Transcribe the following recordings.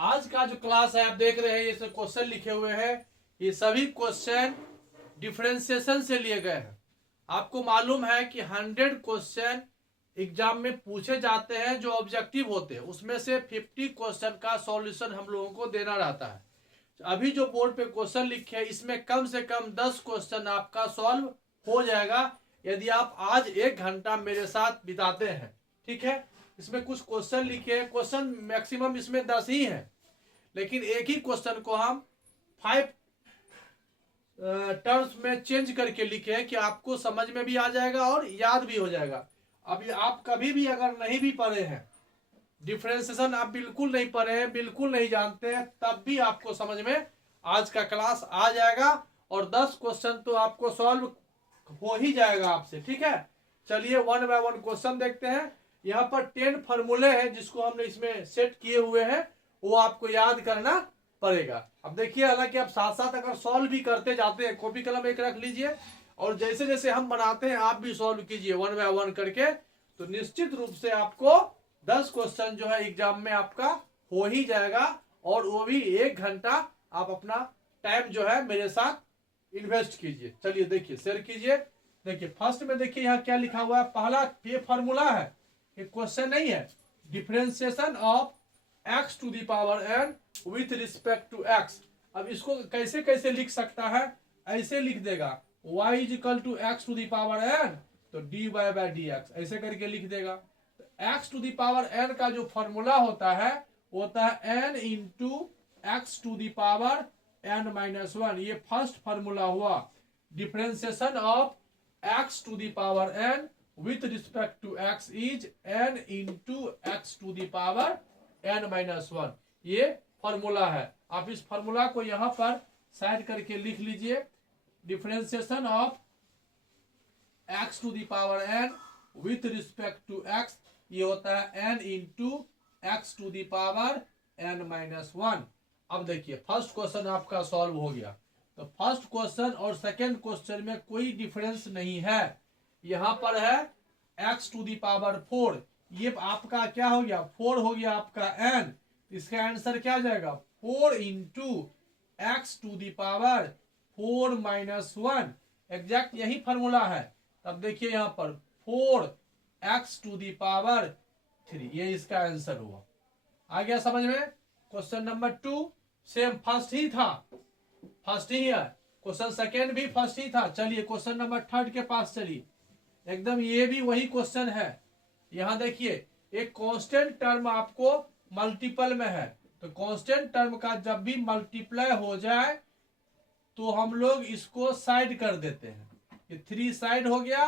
आज का जो क्लास है आप देख रहे हैं, ये क्वेश्चन लिखे हुए हैं। ये सभी क्वेश्चन डिफरेंशिएशन से लिए गए हैं। आपको मालूम है कि 100 क्वेश्चन एग्जाम में पूछे जाते हैं जो ऑब्जेक्टिव होते हैं, उसमें से 50 क्वेश्चन का सॉल्यूशन हम लोगों को देना रहता है। अभी जो बोर्ड पे क्वेश्चन लिखे हैं इसमें कम से कम 10 क्वेश्चन आपका सॉल्व हो जाएगा यदि आप आज 1 घंटा मेरे साथ बिताते हैं। ठीक है, इसमें कुछ क्वेश्चन लिखे हैं, क्वेश्चन मैक्सिमम इसमें 10 ही है, लेकिन एक ही क्वेश्चन को हम 5 टर्म्स में चेंज करके लिखे हैं कि आपको समझ में भी आ जाएगा और याद भी हो जाएगा। अभी आप कभी भी अगर नहीं भी पढ़े हैं, डिफरेंशिएशन आप बिल्कुल नहीं पढ़े हैं, बिल्कुल नहीं जानते हैं, तब भी आपको समझ में आज का क्लास आ जाएगा और 10 क्वेश्चन तो आपको सॉल्व हो ही जाएगा आपसे। ठीक है, चलिए 1 बाय 1 क्वेश्चन देखते हैं। यहाँ पर 10 फॉर्मूले हैं जिसको हमने इसमें सेट किए हुए हैं, वो आपको याद करना पड़ेगा। अब देखिए, हालांकि आप साथ साथ अगर सॉल्व भी करते जाते हैं, कॉपी कलम एक रख लीजिए और जैसे जैसे हम बनाते हैं आप भी सॉल्व कीजिए 1 बाय 1 करके, तो निश्चित रूप से आपको 10 क्वेश्चन जो है एग्जाम में आपका हो ही जाएगा और वो भी 1 घंटा आप अपना टाइम जो है मेरे साथ इन्वेस्ट कीजिए। चलिए देखिए, शेयर कीजिए। देखिए फर्स्ट में देखिए यहाँ क्या लिखा हुआ है, पहला ये फॉर्मूला है, ये क्वेश्चन नहीं है। Differentiation of x to the power n with respect to x। अब इसको कैसे कैसे लिख सकता है, ऐसे लिख देगा y is equal to x to the power n, तो dy बाय dx ऐसे करके लिख देगा। तो x to the power n का जो फॉर्मूला होता है वो होता है n into x to the power n minus 1। ये फर्स्ट फॉर्मूला हुआ। Differentiation of x to the power n with respect to x is n into x to the power n minus 1। ये formula है। आप इस formula को यहां पर side करके लिख लीजिए। Differentiation of x to the power n with respect to x, ये होता है n into x to the power n minus 1। अब देखिए फर्स्ट क्वेश्चन आपका सॉल्व हो गया। तो फर्स्ट क्वेश्चन और सेकेंड क्वेश्चन में कोई डिफरेंस नहीं है। यहां पर है x टू दी पावर 4, ये आपका क्या हो गया, 4 हो गया आपका n। इसका आंसर क्या जाएगा, 4 into x to the power 4 minus 1। Exact यही फॉर्मूला है। तब देखिए यहां पर 4x टू दी पावर 3, ये इसका आंसर हुआ। आ गया समझ में। क्वेश्चन नंबर 2 सेम फर्स्ट ही था, फर्स्ट ही है। क्वेश्चन सेकेंड भी फर्स्ट ही था। चलिए क्वेश्चन नंबर 3 के पास चलिए, एकदम ये भी वही क्वेश्चन है। यहां देखिए एक कांस्टेंट टर्म आपको मल्टीपल में है, तो कांस्टेंट टर्म का जब भी मल्टीप्लाई हो जाए तो हम लोग इसको साइड कर देते हैं। ये 3 साइड हो गया।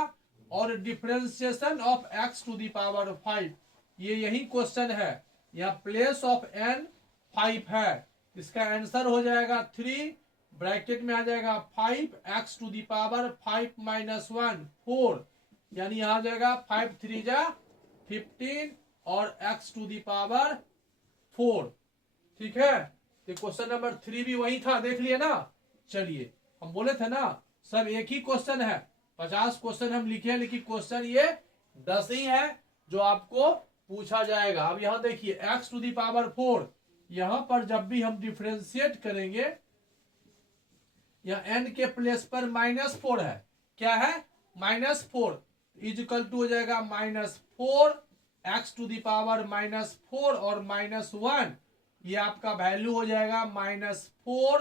और differentiation of x to the power 5, ये यही क्वेश्चन है। यहाँ प्लेस ऑफ n 5 है, इसका आंसर हो जाएगा 3, ब्रैकेट में आ जाएगा 5x to the power 5 minus 1 4, यानी यहां आ जाएगा 5 3 जा 15 और x टू दी पावर 4। ठीक है, तो क्वेश्चन नंबर 3 भी वही था, देख लिए ना। चलिए हम बोले थे ना सब एक ही क्वेश्चन है, 50 क्वेश्चन हम लिखे, लेकिन क्वेश्चन ये 10 ही है जो आपको पूछा जाएगा। अब यहां देखिए x टू दी पावर 4, यहां पर जब भी हम डिफरेंशिएट करेंगे, यहां n के प्लेस पर -4 है, क्या है -4, इज इक्वल टू हो जाएगा -4 एक्स टू द पावर -4 और -1, ये आपका वैल्यू हो जाएगा -4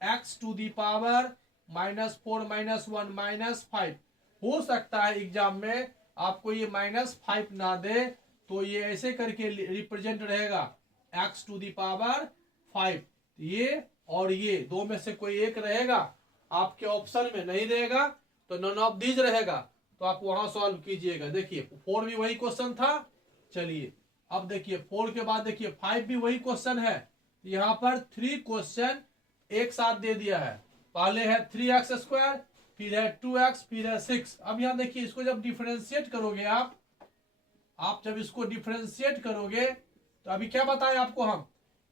एक्स टू द पावर -4 -1 -5। हो सकता है एग्जाम में आपको ये -5 ना दे, तो ये ऐसे करके रिप्रेजेंट रहेगा एक्स टू द पावर 5। ये और ये दो में से कोई एक रहेगा, आपके ऑप्शन में नहीं रहेगा तो नन ऑफ दीज रहेगा, तो आप वहां सॉल्व कीजिएगा। देखिए 4 भी वही क्वेश्चन था। चलिए अब देखिए 4 के बाद देखिए 5 भी वही क्वेश्चन है। यहां पर 3 क्वेश्चन एक साथ दे दिया है। पहले है 3x², फिर है 2x, फिर है 6। अब यहां देखिए इसको जब डिफरेंशिएट करोगे आप जब इसको डिफरेंशिएट करोगे तो अभी क्या बताएं आपको हम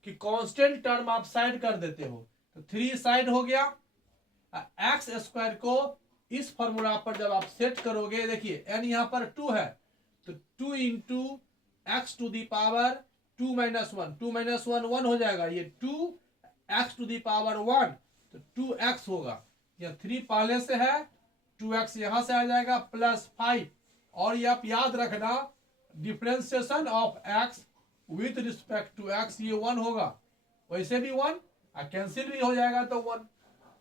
कि कांस्टेंट टर्म आप साइड कर देते हो, तो 3 साइड हो गया। x² को इस फॉर्मूला पर जब आप सेट करोगे, देखिए n यहां पर 2 है, तो 2 into x to the power 2 minus one, 2 minus one 1 हो जाएगा, ये 2x टू दी पावर 1, तो 2x होगा। ये 3 पहले से है, 2x यहां से आ जाएगा प्लस 5। और ये आप याद रखना differentiation of x with respect to x ये 1 होगा, वैसे भी 1 कैंसिल भी हो जाएगा तो 1,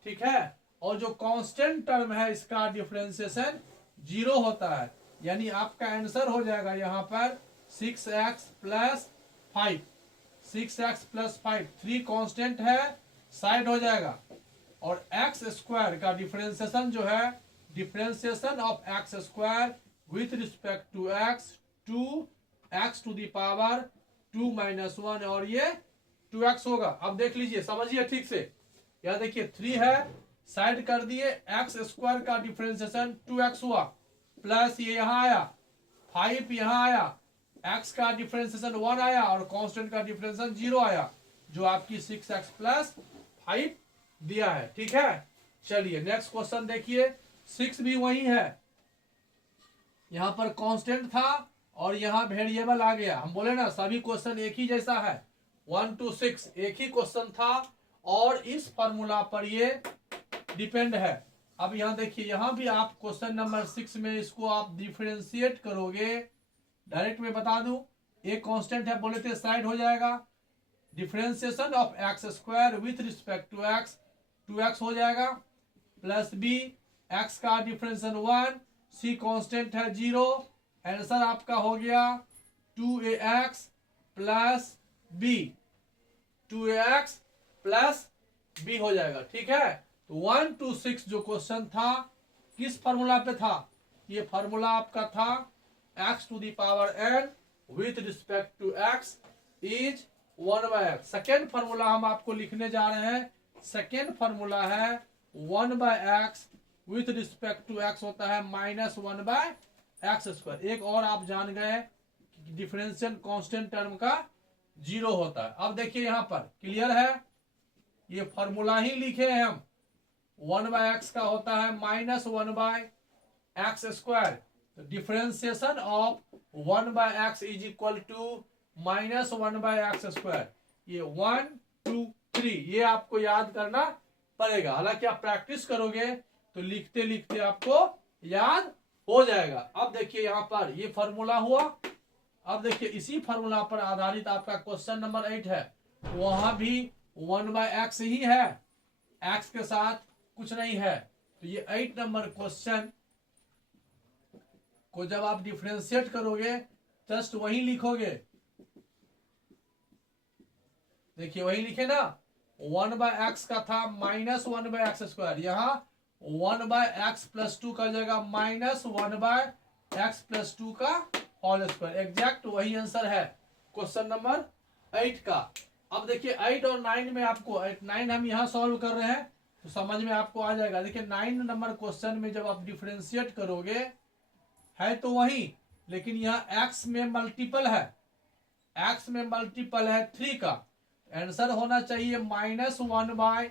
ठीक है। और जो कांस्टेंट टर्म है इसका डिफरेंशिएशन 0 होता है, यानी आपका आंसर हो जाएगा यहाँ पर 6x plus 5, 6x plus 5, 3 constant है साइड हो जाएगा। और एक्स स्क्वायर का डिफरेंशिएशन जो है, differentiation of x square with respect to x, 2x to the power 2 minus 1, और ये 2x होगा। अब देख लीजिए, समझिए ठीक से, यहाँ देखिए 3 है साइड कर दिए, एक्स स्क्वायर का डिफरेंशिएशन 2x हुआ, प्लस ये यहाँ आया 5 यहाँ आया, x का डिफरेंशिएशन 1 आया और कांस्टेंट का डिफरेंशिएशन 0 आया, जो आपकी 6x प्लस 5 दिया है, ठीक है। चलिए नेक्स्ट क्वेश्चन देखिए, 6 भी वही है, यहां पर कांस्टेंट था और यहां वेरिएबल आ गया। हम बोले ना सभी क्वेश्चन एक ही जैसा है, 1 to 6 एक ही क्वेश्चन था और इस फॉर्मूला पर ये डिपेंड है। अब यहां देखिए, यहां भी आप क्वेश्चन नंबर 6 में इसको आप डिफरेंशिएट करोगे, डायरेक्ट में बता दूं, एक कांस्टेंट है बोले थे साइड हो जाएगा, differentiation of x square with respect to x 2x हो जाएगा, प्लस बी एक्स का डिफरेंशिएशन 1, सी कांस्टेंट है 0, आंसर आपका हो गया 2ax plus B, 2ax plus B हो जाएगा, ठीक है। तो 1 to 6 जो क्वेश्चन था किस फॉर्मूला पे था, ये फॉर्मूला आपका था x to the power n with respect to x is 1/x। Second formula हम आपको लिखने जा रहे हैं, सेकेंड फॉर्मूला है 1/x with respect to x होता है -1/x स्क्वायर। एक और आप जान गए डिफरेंशियल कांस्टेंट टर्म का 0 होता है। अब देखिए यहाँ पर क्लियर है, ये फॉर्मूला ही लिखे हैं हम, 1/x का होता है -1/x स्क्वायर, तो differentiation of 1/x is equal to -1/x square. ये 1 2 3 ये आपको याद करना पड़ेगा, हालांकि आप प्रैक्टिस करोगे तो लिखते लिखते आपको याद हो जाएगा। अब देखिए यहाँ पर ये फॉर्मूला हुआ, अब देखिए इसी फॉर्मूला पर आधारित आपका क्वेश्चन नंबर 8 है, वहां भी 1/x ही है, x के साथ कुछ नहीं है। तो ये 8 नंबर क्वेश्चन को जब आप डिफरेंशिएट करोगे जस्ट वही लिखोगे, देखिए वही लिखे ना, 1/x का था -1/x स्क्वायर, यहाँ 1/x प्लस 2 का जगह -1/x प्लस 2 का होल स्क्वायर, एग्जैक्ट वही आंसर है क्वेश्चन नंबर 8 का। अब देखिए 8 और 9 में आपको 9 हम यहाँ सॉल्व कर रहे हैं तो समझ में आपको आ जाएगा। देखिए 9 नंबर क्वेश्चन में जब आप डिफरेंशिएट करोगे है तो वही, लेकिन यहाँ x में मल्टीपल है, x में मल्टीपल है 3 का, आंसर होना चाहिए -1/,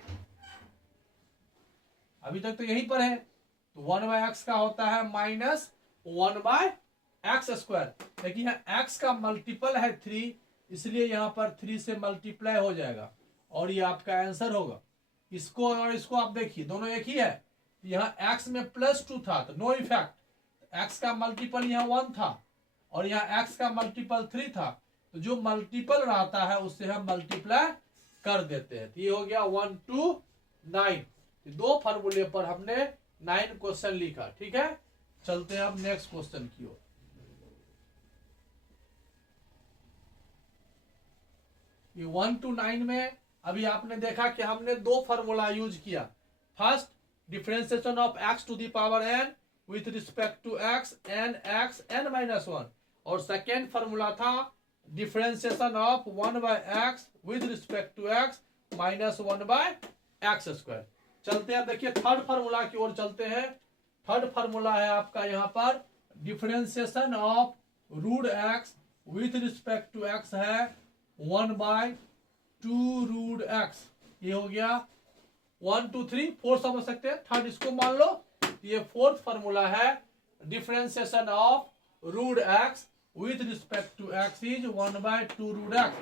अभी तक तो यहीं पर है, तो 1/x का होता है -1/x स्क्वायर, लेकिन यहाँ x का मल्टीपल है 3, इसलिए यहाँ पर 3 से मल्टीप्लाई हो जाएगा और ये आपका आंसर होगा। इसको और इसको आप देखिए दोनों एक ही है, यहाँ x में +2 था तो नो इफेक्ट, x का मल्टीपल यहाँ 1 था और यहाँ x का मल्टीपल 3 था, तो जो मल्टीपल रहता है उससे हम मल्टीप्लाई कर देते हैं। तो ये हो गया 1 to 9, दो फार्मूले पर हमने 9 क्वेश्चन लिखा, ठीक है। चलते हैं अब नेक्स्ट क्वेश्चन की ओर। ये 1 to 9 में अभी आपने देखा कि हमने दो फार्मूला यूज किया, first differentiation of x to the power n with respect to x n x n-1, और सेकेंड फार्मूला था differentiation of 1/x with respect to x -1/x square. चलते हैं, देखिए थर्ड फार्मूला की ओर चलते हैं। थर्ड फार्मूला है आपका यहाँ पर differentiation of √x with respect to x है 1/2√x, ये हो गया 1 2 3 4 समझ सकते हैं, थर्ड इसको मान लो। ये फोर्थ फार्मूला है differentiation of √x with respect to x is 1/2 root x.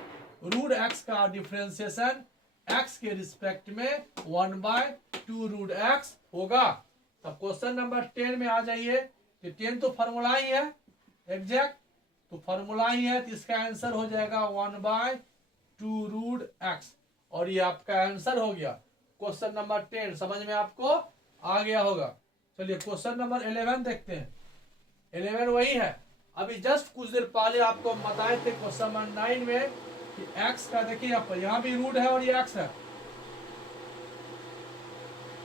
Root x का डिफरेंशिएशन एक्स के रिस्पेक्ट में 1/2 रूट एक्स होगा। तब क्वेश्चन नंबर 10 में आ जाइए। 10 तो फॉर्मूला ही है एग्जैक्ट, तो फॉर्मूला ही है, तो इसका आंसर हो जाएगा 1/2 रूट एक्स। और ये आपका आंसर हो गया क्वेश्चन नंबर 10। समझ में आपको आ गया होगा। चलिए क्वेश्चन नंबर 11 देखते हैं। 11 वही है, अभी जस्ट कुछ देर पहले आपको बताए थे क्वेश्चन नंबर 9 में कि x का देखिए यहाँ पर, यहाँ भी रूट है और ये x है।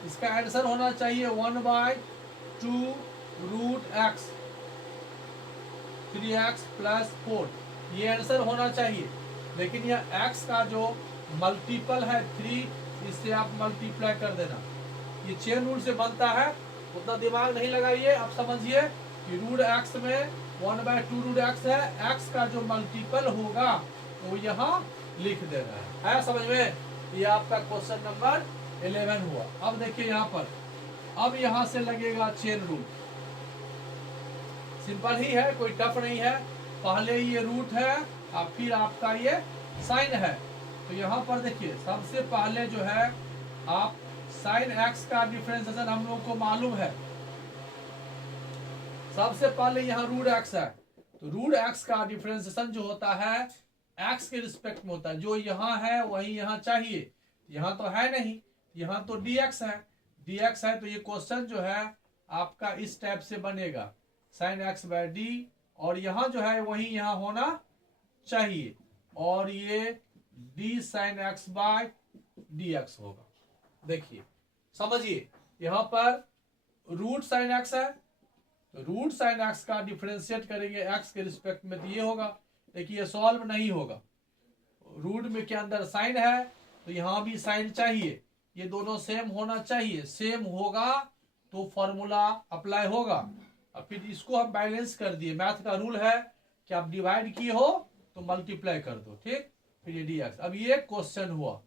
इसका आंसर होना चाहिए 1/2 रूट एक्स, 3x + 4, ये आंसर होना चाहिए। लेकिन यह x का जो मल्टीपल है 3, इससे आप मल्टीप्लाई कर देना। ये चेन रूल से बनता है, उतना दिमाग नहीं लगाइए। आप समझिए कि रूट एक्स में 1/2 रूट एक्स है, x का जो मल्टीपल होगा वो यहाँ लिख देना है समझ में। ये आपका क्वेश्चन नंबर 11 हुआ। अब देखिए यहाँ पर, अब यहाँ से लगेगा चेन रूल। सिंपल ही है, कोई टफ नहीं है। पहले ये रूट है और फिर आपका ये साइन है। तो यहाँ पर देखिए सबसे पहले जो है आप साइन एक्स का डिफरेंशिएशन हम लोग को मालूम है। सबसे पहले यहाँ रूट एक्स है, तो रूट एक्स का डिफरेंशिएशन जो होता है एक्स के रिस्पेक्ट में होता है। जो यहाँ है वही यहाँ चाहिए, यहाँ तो है नहीं, यहाँ तो dx है। dx है तो ये क्वेश्चन जो है आपका इस टाइप से बनेगा, साइन x/d, और यहाँ जो है वही यहाँ होना चाहिए, और ये d sin x/dx होगा। देखिए समझिए, यहाँ पर रूट साइन एक्स है, तो रूट साइन एक्स का डिफरेंशिएट करेंगे एक्स के रिस्पेक्ट में, तो ये होगा। देखिए ये सॉल्व नहीं होगा, रूट में के अंदर साइन है तो यहाँ भी साइन चाहिए, ये दोनों सेम होना चाहिए। सेम होगा तो फॉर्मूला अप्लाई होगा। अब फिर इसको हम बैलेंस कर दिए, मैथ का रूल है कि आप डिवाइड किए हो तो मल्टीप्लाई कर दो, ठीक। फिर ये dx। अब ये क्वेश्चन हुआ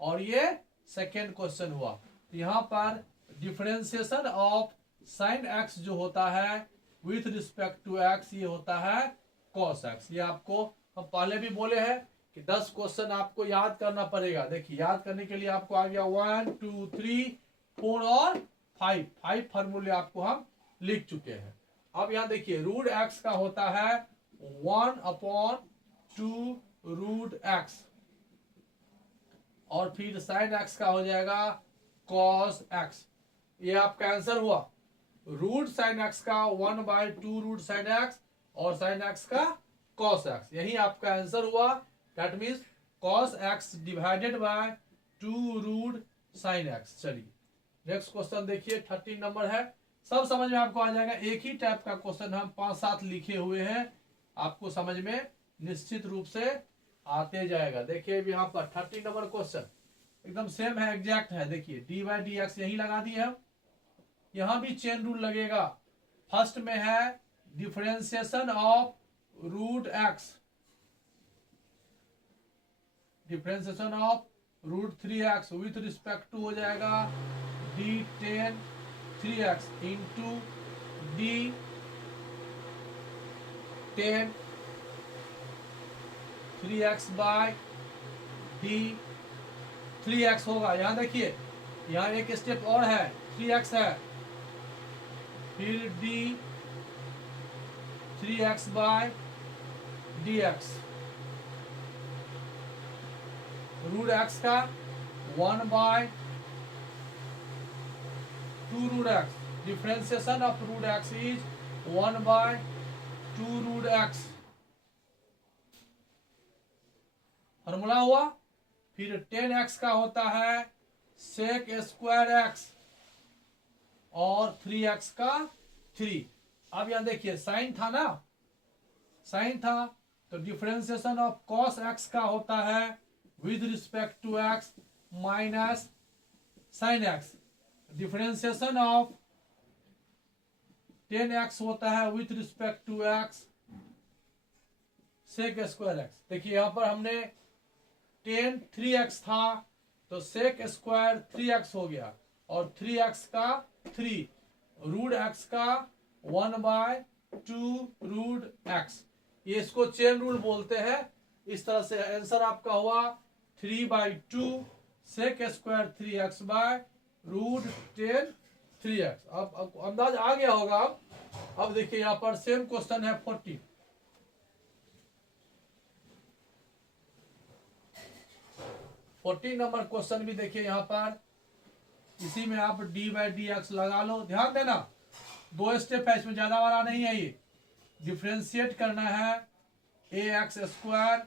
और ये सेकेंड क्वेश्चन हुआ। तो यहाँ पर डिफरेंशिएशन ऑफ साइन एक्स जो होता है विथ रिस्पेक्ट टू एक्स, ये होता है कॉस एक्स। ये आपको हम पहले भी बोले हैं कि 10 क्वेश्चन आपको याद करना पड़ेगा। देखिए याद करने के लिए आपको आ गया 1 2 3 4 और 5 फार्मूले आपको हम लिख चुके हैं। अब यहाँ देखिए रूट एक्स का होता है 1/2 रूट एक्स, और फिर साइन एक्स का हो जाएगा कॉस एक्स। ये आपका आंसर हुआ। रूट साइन एक्स का 1/2 रूट साइन एक्स और साइन एक्स का कॉस एक्स, यही आपका आंसर हुआ। That means cos x divided by 2 root sine x. चलिए नेक्स्ट क्वेश्चन देखिए, 13 नंबर है। सब समझ में आपको आ जाएगा। एक ही टाइप का क्वेश्चन हम 5-7 लिखे हुए हैं, आपको समझ में निश्चित रूप से आते जाएगा। देखिए यहाँ पर 13 नंबर क्वेश्चन एकदम सेम है, एग्जैक्ट है। देखिए dy/dx यही लगा दिए हम, यहां भी चेन रूल लगेगा। फर्स्ट में है differentiation of root x, differentiation of root 3x with respect to हो जाएगा d10 3x into d10 3x/d3x होगा। यहां देखिए यहाँ एक स्टेप और है, 3x है, फिर d3x/dx। रूट एक्स का 1/2 root x, differentiation of root x is 1/2 root x. Formula हुआ। फिर 10x का होता है सेक स्क्वायर एक्स और 3x का 3। अब यहां देखिए साइन था ना, साइन था तो डिफरेंशिएशन ऑफ कॉस एक्स का होता है with respect to x minus sine x. Differentiation of 10x होता है with respect to x sec square x. देखिए यहां पर हमने 10 3x था तो सेक स्क्वायर 3x हो गया, और 3x का 3 रूट एक्स का 2√x, ये इसको चेन रूल बोलते हैं। इस तरह से आंसर आपका हुआ 3/2 sec square 3x by root 10 3x। अब अंदाज आ गया होगा। अब देखिए यहाँ पर सेम क्वेश्चन है 14 नंबर क्वेश्चन भी देखिए यहाँ पर। इसी में आप d/dx लगा लो। ध्यान देना 2 स्टेप है, इसमें ज्यादा वाला नहीं है। ये डिफ्रेंशिएट करना है ax square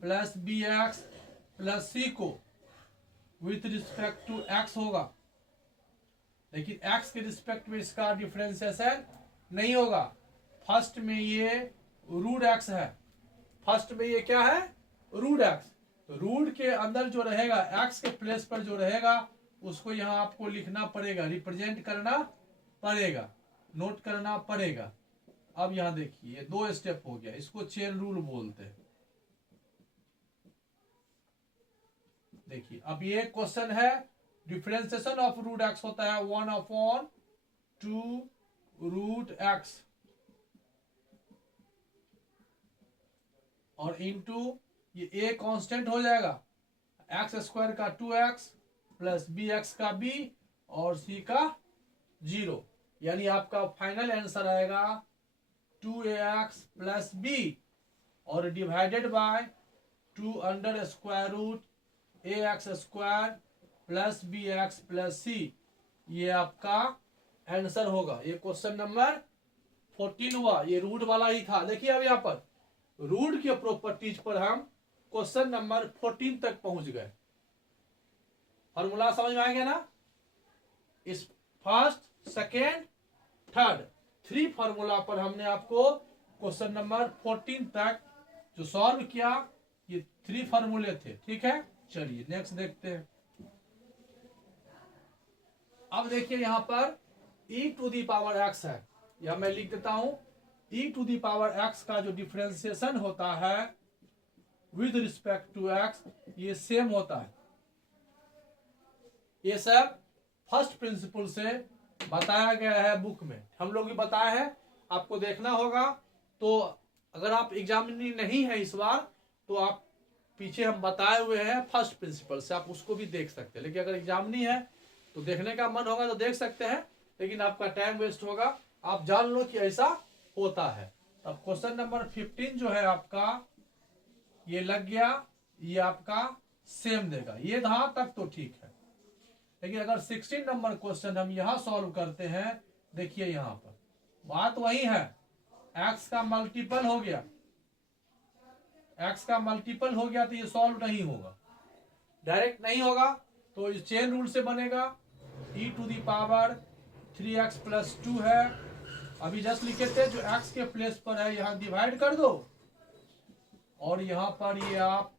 plus bx plus c को विथ रिस्पेक्ट टू x होगा, लेकिन x के रिस्पेक्ट में इसका डिफ्रेंशिएशन नहीं होगा। फर्स्ट में ये रूट x है, फर्स्ट में ये क्या है रूट x। तो रूट के अंदर जो रहेगा x के प्लेस पर जो रहेगा उसको यहाँ आपको लिखना पड़ेगा, रिप्रेजेंट करना पड़ेगा, नोट करना पड़ेगा। अब यहाँ देखिए 2 स्टेप हो गया, इसको चेन रूल बोलते हैं। देखिए अब ये क्वेश्चन है डिफरेंशिएशन ऑफ रूट x होता है 1/2√x और इंटू ये a कांस्टेंट हो जाएगा, x स्क्वायर का 2x प्लस bx का b और c का 0, यानी आपका फाइनल आंसर आएगा 2ax प्लस b और divided by 2 under square root ax square plus bx plus c। ये आपका आंसर होगा। ये क्वेश्चन नंबर 14 हुआ, ये रूट वाला ही था। देखिए अब यहाँ पर रूट के प्रॉपर्टीज पर हम क्वेश्चन नंबर 14 तक पहुंच गए। फॉर्मूला समझ में आ गया ना? इस फर्स्ट सेकेंड थर्ड 3 फॉर्मूला पर हमने आपको क्वेश्चन नंबर 14 तक जो सॉल्व किया, ये 3 फॉर्मूले थे। ठीक है, चलिए नेक्स्ट देखते हैं। अब देखिए यहां पर e⁻x है, यह मैं लिख देता हूं। e⁻x का जो डिफरेंशिएशन होता है विद रिस्पेक्ट टू x, ये सेम होता है। ये सब फर्स्ट प्रिंसिपल से बताया गया है बुक में, हम लोग भी बताए हैं, आपको देखना होगा। तो अगर आप एग्जामिनी नहीं है इस बार, तो आप पीछे हम बताए हुए हैं फर्स्ट प्रिंसिपल से, आप उसको भी देख सकते हैं। लेकिन अगर एग्जामिनी है तो देखने का मन होगा तो देख सकते हैं, लेकिन आपका टाइम वेस्ट होगा। आप जान लो कि ऐसा होता है। अब क्वेश्चन नंबर 15 जो है आपका, ये लग गया, ये आपका सेम देगा। ये यहाँ तक तो ठीक है, लेकिन अगर 16 नंबर क्वेश्चन हम यहां सॉल्व करते हैं, देखिए यहां पर बात वही है, x का मल्टीपल हो गया, x का मल्टीपल हो गया, तो ये सॉल्व नहीं होगा, डायरेक्ट नहीं होगा। तो इस चेन रूल से बनेगा e⁻3x प्लस 2 है। अभी जस्ट लिखे थे जो x के प्लेस पर है यहां डिवाइड कर दो, और यहां पर ये आप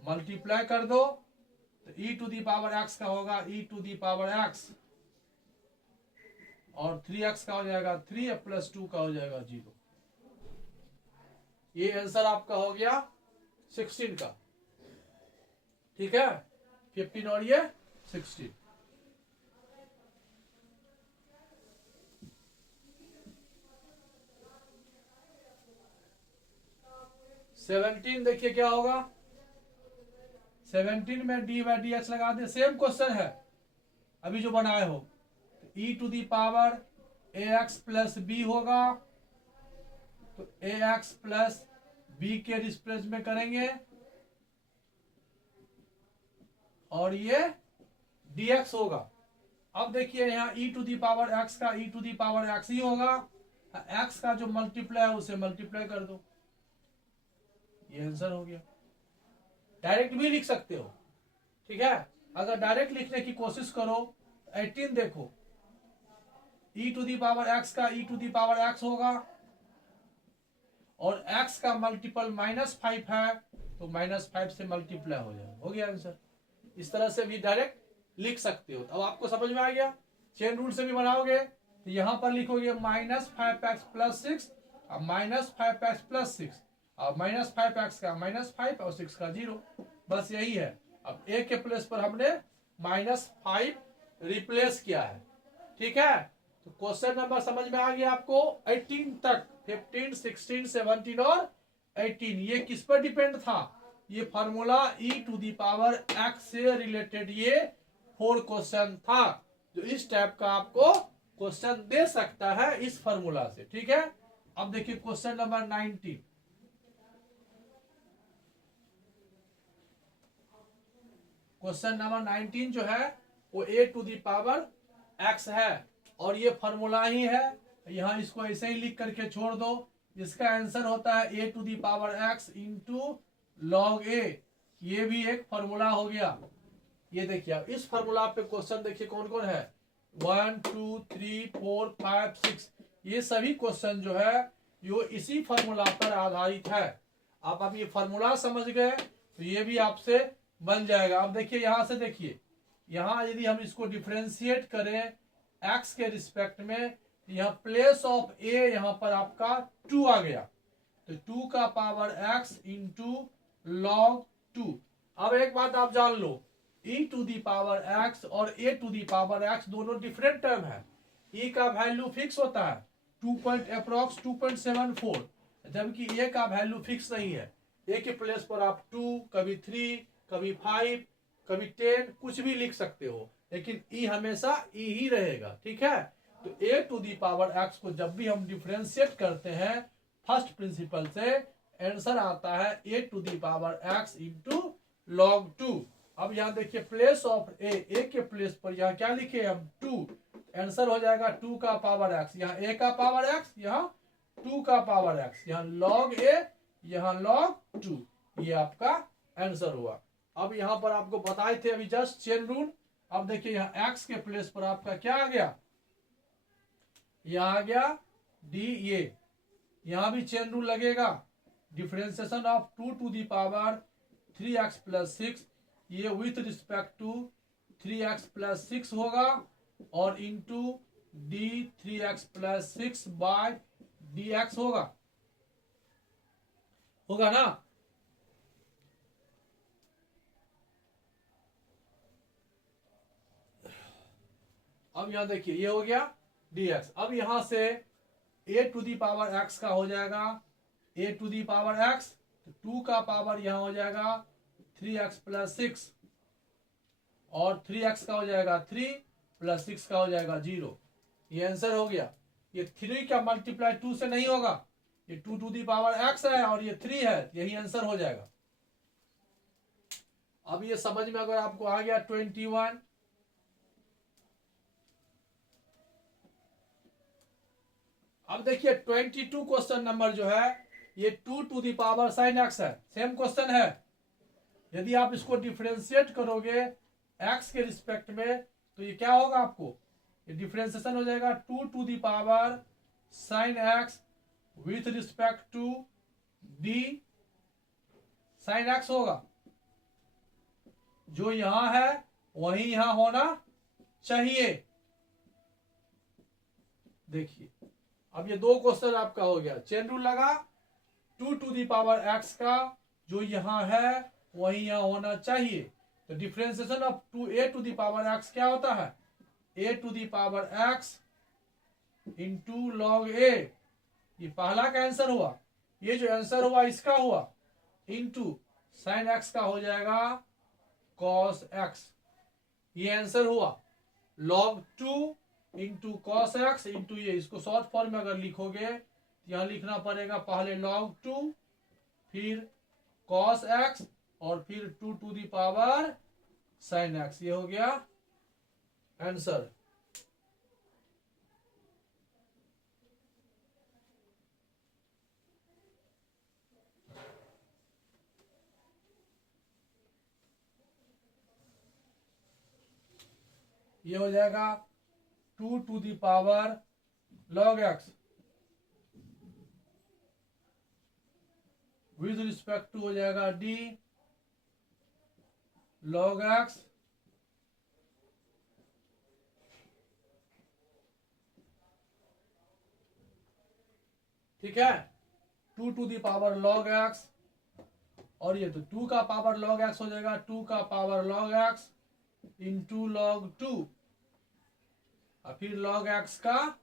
मल्टीप्लाई कर दो, तो e⁻x का होगा e⁻x और 3x का हो जाएगा 3 प्लस 2 का हो जाएगा 0। ये आंसर आपका हो गया 16 का। ठीक है, 15 और ये 16। सेवनटीन देखिए क्या होगा। 17 में d/dx लगा दे, सेम क्वेश्चन है अभी जो बनाए हो। e⁻ax प्लस b होगा, तो ax प्लस b के रिस्प्लेस में करेंगे, और ये dx होगा। अब देखिए यहाँ e⁻x का e⁻x ही होगा, x का जो मल्टीप्लाई है उसे मल्टीप्लाई कर दो, ये आंसर हो गया। डायरेक्ट भी लिख सकते हो, ठीक है। अगर डायरेक्ट लिखने की कोशिश करो, 18 देखो, e⁻x का e⁻x होगा, और x का मल्टीपल -5 है, तो -5 से मल्टीप्लाई हो जाएगा, हो गया आंसर। इस तरह से भी डायरेक्ट लिख सकते हो। अब आपको समझ में आ गया। चेन रूल से भी बनाओगे तो यहां पर लिखोगे -5x प्लस 6 और -5x प्लस 6 और -5x का -5 और 6 का 0, बस यही है। अब a के प्लेस पर हमने -5 रिप्लेस किया है, ठीक है। तो क्वेश्चन नंबर समझ में आ गया आपको 18 तक, 15, 16, 17 और 18 ये किस पर डिपेंड था, ये फार्मूला e⁻x से रिलेटेड ये 4 क्वेश्चन था, जो इस टाइप का आपको क्वेश्चन दे सकता है इस फार्मूला से। ठीक है, अब देखिए क्वेश्चन नंबर 19। क्वेश्चन नंबर 19 जो है वो e⁻x है और ये फार्मूला ही है, यहां इसको ऐसे ही लिख करके छोड़ दो। इसका आंसर होता है e⁻x इंटू लॉग ए, ये भी एक फार्मूला हो गया। ये देखिए अब इस फार्मूला पे क्वेश्चन देखिए कौन कौन है, 1 2 3 4 5 6, ये सभी क्वेश्चन जो है यो इसी फार्मूला पर आधारित है। आप अब ये फार्मूला समझ गए तो ये भी आपसे बन जाएगा। अब देखिए यहां से देखिए, यहां यदि हम इसको डिफरेंशिएट करें x के रिस्पेक्ट में, यहाँ प्लेस ऑफ a यहाँ पर आपका 2 आ गया, तो 2 का पावर x इंटू लॉग 2। अब एक बात आप जान लो, e⁻x और a⁻x दोनों डिफरेंट टर्म है। e का वैल्यू फिक्स होता है 2.74, जबकि a का वैल्यू फिक्स नहीं है। a के प्लेस पर आप 2, कभी 3, कभी 5, कभी 10 कुछ भी लिख सकते हो, लेकिन e हमेशा e ही रहेगा। ठीक है, तो a⁻x को जब भी हम डिफरेंशिएट करते हैं फर्स्ट प्रिंसिपल से, आंसर आता है a⁻x इंटू लॉग 2। अब यहाँ देखिए प्लेस ऑफ a के प्लेस पर यहाँ क्या लिखे हम 2, आंसर हो जाएगा 2 का पावर x, यहाँ a का पावर x, यहाँ 2 का पावर x, यहाँ log a, यहाँ log 2, ये आपका आंसर हुआ। अब यहाँ पर आपको बताए थे अभी जस्ट चेन रूल। अब देखिए यहाँ x के प्लेस पर आपका क्या आ गया, यहाँ आ गया dA, यहाँ भी चेन रूल लगेगा, डिफरेंशिएशन ऑफ 2⁻3x + 6, ये विथ रिस्पेक्ट टू 3x + 6 होगा और into d 3x + 6 bye dx होगा ना। अब यहां देखिए ये हो गया dx। अब यहां से a⁻x का हो जाएगा a⁻x, तो 2 का पावर यहां हो जाएगा 3x + 6 और 3x का हो जाएगा 3 + 6 का हो जाएगा 0, ये आंसर हो गया। ये 3 का मल्टीप्लाई 2 से नहीं होगा, ये 2⁻x है और ये 3 है, यही आंसर हो जाएगा। अब ये समझ में अगर आपको आ गया 21। अब देखिए 22 क्वेश्चन नंबर जो है ये 2⁻sin x है, सेम क्वेश्चन है। यदि आप इसको डिफरेंशिएट करोगे x के रिस्पेक्ट में तो ये क्या होगा, आपको ये डिफरेंशिएशन हो जाएगा 2⁻sin x with respect to d sin x होगा। जो यहां है वही यहां होना चाहिए। देखिए अब ये 2 क्वेश्चन आपका हो गया, चेन रूल लगा, 2⁻x का जो यहां है वही यहां होना चाहिए। तो डिफरेंशिएशन ऑफ a⁻x क्या होता है, a⁻x इंटू लॉग a, ये पहला का आंसर हुआ। ये जो आंसर हुआ इसका हुआ इंटू साइन x का हो जाएगा cos x, ये आंसर हुआ। log 2 into cos x into ये, इसको शॉर्ट फॉर्म में अगर लिखोगे तो यहां लिखना पड़ेगा पहले log 2 फिर cos x और फिर 2⁻sin x, ये हो गया आंसर। ये हो जाएगा 2⁻log x with respect to हो जाएगा d log x ठीक है, 2⁻log x और ये तो 2 का पावर log x हो जाएगा 2 का power log x into log 2 और फिर log x का,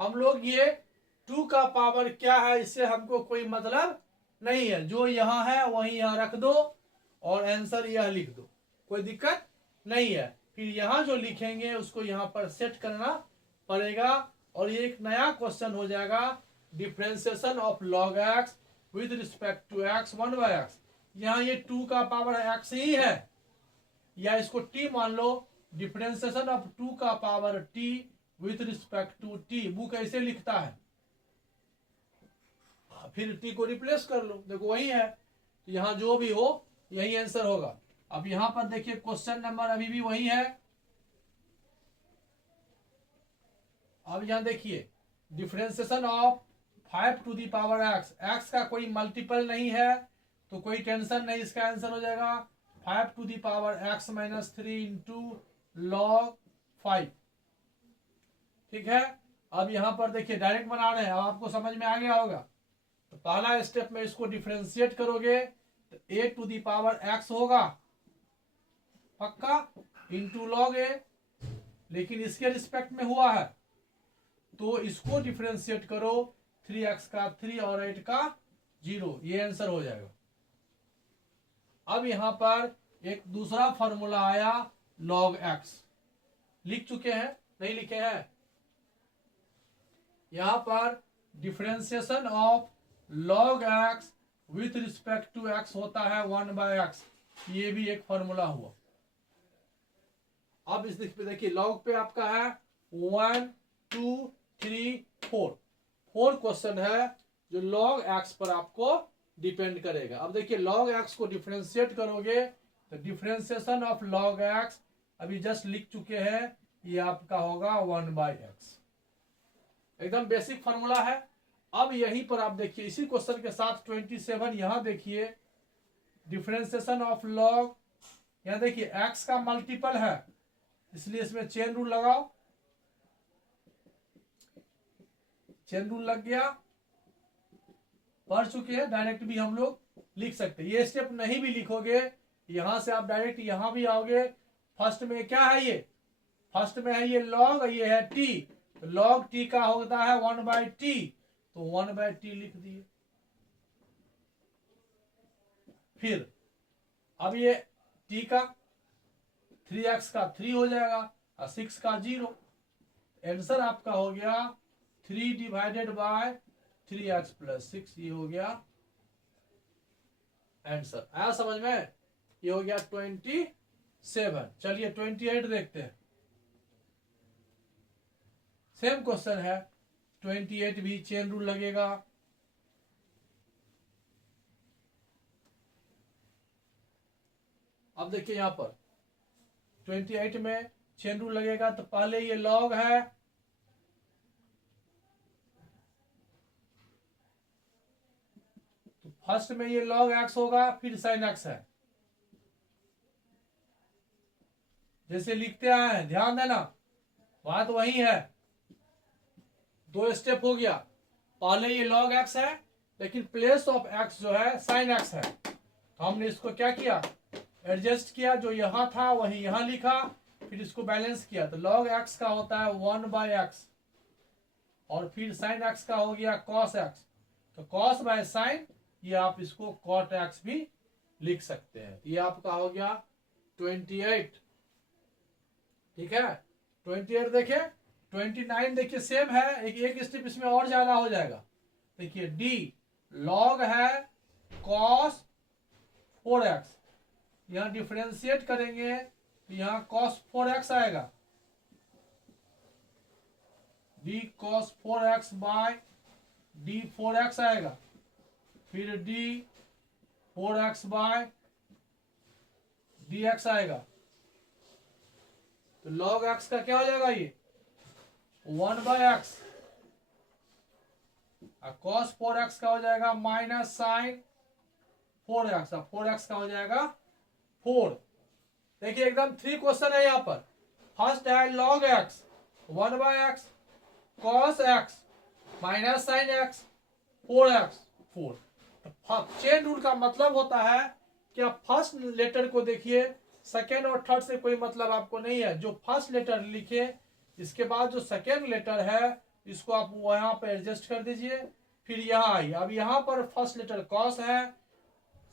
हम लोग ये 2 का पावर क्या है इससे हमको कोई मतलब नहीं है, जो यहाँ है वही यहाँ रख दो और आंसर यह लिख दो, कोई दिक्कत नहीं है। फिर यहाँ जो लिखेंगे उसको यहाँ पर सेट करना पड़ेगा और ये एक नया क्वेश्चन हो जाएगा, differentiation of log x with respect to x 1/x। यहाँ ये 2 का पावर x ही है, या इसको t मान लो, डिफरेंशिएशन ऑफ 2 का power t with respect to t। Book ऐसे लिखता है, फिर t को रिप्लेस कर लो, देखो वही है, तो यहाँ जो भी हो यही आंसर होगा। अब यहां पर देखिए क्वेश्चन नंबर अभी भी वही है। अब यहां देखिए differentiation of 5 to the power x, x का कोई मल्टीपल नहीं है तो कोई टेंशन नहीं, इसका आंसर हो जाएगा 5 to the power x minus 3 into log 5। ठीक है, अब यहां पर देखिए डायरेक्ट बना रहे हैं, अब आपको समझ में आ गया होगा। तो पहला स्टेप में इसको डिफरेंशिएट करोगे तो a to the power x होगा पक्का, इंटू log a, लेकिन इसके रिस्पेक्ट में हुआ है तो इसको डिफरेंशिएट करो, 3x का 3 और 8 का 0, ये आंसर हो जाएगा। अब यहां पर एक दूसरा फॉर्मूला आया log x, लिख चुके हैं नहीं लिखे हैं? यहां पर differentiation of log x with respect to x होता है 1/x, ये भी एक फॉर्मूला हुआ। अब इस पे देखिए log पे आपका है 1 2 3 4, 4 क्वेश्चन है जो log x पर आपको डिपेंड करेगा। अब देखिए log x को डिफरेंशिएट करोगे तो डिफरेंशिएशन ऑफ log x अभी जस्ट लिख चुके हैं, ये आपका होगा 1/x, एकदम बेसिक फॉर्मूला है। अब यहीं पर आप देखिए इसी क्वेश्चन के साथ 27 यहां देखिए डिफरेंशिएशन ऑफ log, यहां देखिए x का मल्टीपल है इसलिए इसमें चेन रूल लगाओ, चेन रूल लग गया, पढ़ चुके हैं, डायरेक्ट भी हम लोग लिख सकते हैं। ये स्टेप नहीं भी लिखोगे यहां से आप डायरेक्ट यहां भी आओगे। फर्स्ट में क्या है, ये फर्स्ट में है ये log, ये है t, तो log t का होता है 1/t, तो 1/t लिख दिए। फिर अब ये t का 3x का 3 हो जाएगा और 6 का 0, आंसर आपका हो गया 3 डिवाइडेड बाय 3x प्लस 6, ये हो गया आंसर। आया समझ में? ये हो गया 27। चलिए 28 देखते हैं, सेम क्वेश्चन है, 28 भी चेन रूल लगेगा। अब देखिए यहां पर 28 में चेन रूल लगेगा, तो पहले ये log है, तो फर्स्ट में ये log x होगा, फिर sin x है, जैसे लिखते आए हैं, ध्यान देना बात वही है। 2 स्टेप हो गया, पहले ये log x है लेकिन प्लेस ऑफ x जो है sin x है, तो हमने इसको क्या किया, एडजस्ट किया, जो यहां था वही यहां लिखा, फिर इसको बैलेंस किया, तो log x का होता है 1/x और फिर sin x का हो गया cos x, तो cos बाय sin, ये आप इसको cot x भी लिख सकते हैं। ये आपका हो गया 28, ठीक है। 28 देखिए, 29 देखिए सेम है, एक स्टेप इसमें और ज्यादा हो जाएगा। देखिए d log है cos 4x, यहां डिफरेंशिएट करेंगे तो यहां cos 4x आएगा, d cos 4x bye d 4x आएगा, फिर d 4x बाय dx आएगा, तो log x का क्या हो जाएगा, ये 1/x, और cos 4x का हो जाएगा माइनस sin 4x, और 4x का हो जाएगा 4। देखिए एकदम 3 क्वेश्चन है यहां पर। फर्स्ट है log x 1/x, cos x minus sin x, 4x 4। तो चेन रूल का मतलब होता है कि आप फर्स्ट लेटर को देखिए सेकेंड और थर्ड से कोई मतलब आपको नहीं है। जो फर्स्ट लेटर लिखे इसके बाद जो सेकेंड लेटर है इसको आप यहाँ पे एडजस्ट कर दीजिए। फिर यहाँ आई, अब यहाँ पर फर्स्ट लेटर कॉस है,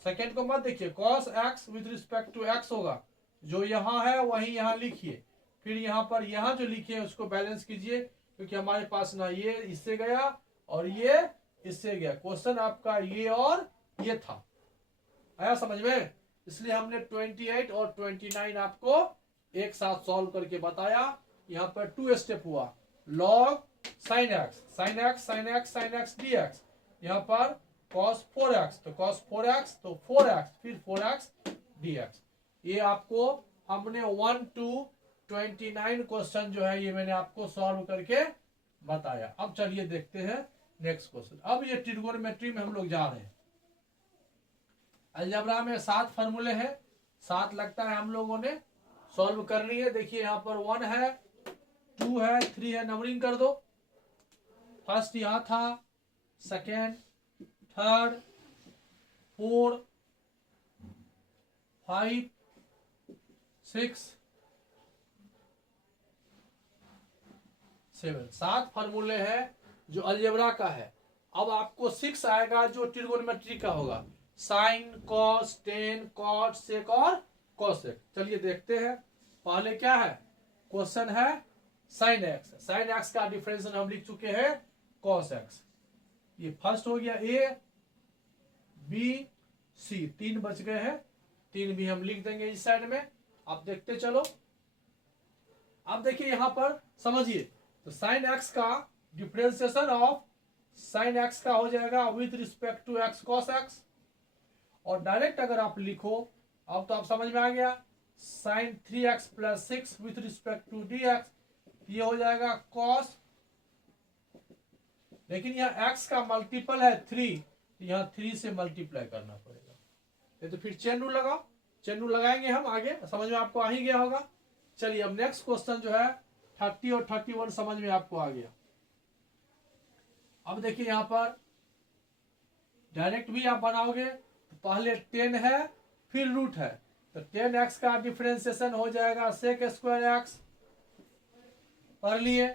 सेकेंड को मत देखिए, cos x with respect to x होगा, जो यहाँ है वही यहाँ लिखिए। फिर यहाँ पर यहाँ जो लिखे उसको बैलेंस कीजिए, क्योंकि हमारे पास ना ये इससे गया और ये इससे गया। क्वेश्चन आपका ये और ये था, आया समझ में? इसलिए हमने 28 और 29 आपको एक साथ सॉल्व करके बताया। यहाँ पर 2 स्टेप हुआ, log sine x sine x sine x sine x D x, यहाँ पर cos 4x तो cos 4x तो 4x फिर 4x dx। ये आपको हमने 1 to 29 क्वेश्चन जो है ये मैंने आपको सॉल्व करके बताया। अब चलिए देखते हैं नेक्स्ट क्वेश्चन। अब ये ट्रिगोनोमेट्री में हम लोग जा रहे हैं। अलजेब्रा में 7 फॉर्मूले हैं, 7 लगता है हम लोगों ने सॉल्व करनी है। देखिए यहाँ पर 1 है, 2 है, 3 है, नंबरिंग कर दो। फर्स्ट यहाँ था, सेकेंड, थर्ड, 4, 5, 6, 7, 7 फॉर्मूले हैं जो अलजेब्रा का है। अब आपको 6 आएगा जो ट्रिगोनोमेट्री का होगा, साइन, कॉस, टेन, कॉट, सेक और कोसेक। चलिए देखते हैं। पहले क्या है, क्वेश्चन है साइन एक्स। साइन एक्स का डिफरेंशियल हम लिख चुके हैं कॉस एक्स। ये फर्स्ट हो गया, ए बी सी, 3 बच गए हैं, 3 भी हम लिख देंगे इस साइड में। आप देखते चलो। अब देखिए यहां पर समझिए, तो साइन एक्स का डिफरेंशिएशन ऑफ साइन एक्स का हो जाएगा with respect to x cos x. और डायरेक्ट अगर आप लिखो, अब तो आप समझ में आ गया, sine 3x plus 6 with respect to dx, ये हो जाएगा कॉस, लेकिन यहाँ x का मल्टीपल है 3, यहाँ 3 से मल्टीप्लाई करना पड़ेगा। ये तो फिर चेन रूल लगाओ, चेन रूल लगाएंगे हम आगे, समझ में आपको आ ही गया होगा। चलिए अब नेक्स्ट क्वेश्चन जो है 30 और 31 समझ में आपको आ गया। अब देखिए यहाँ पर डायरेक्ट भी आप बनाओगे तो पहले 10 है फिर रूट है, तो 10x का डिफरेंशिएशन हो जाएगा सेक स्क्वायर एक्स। पढ़ लिए,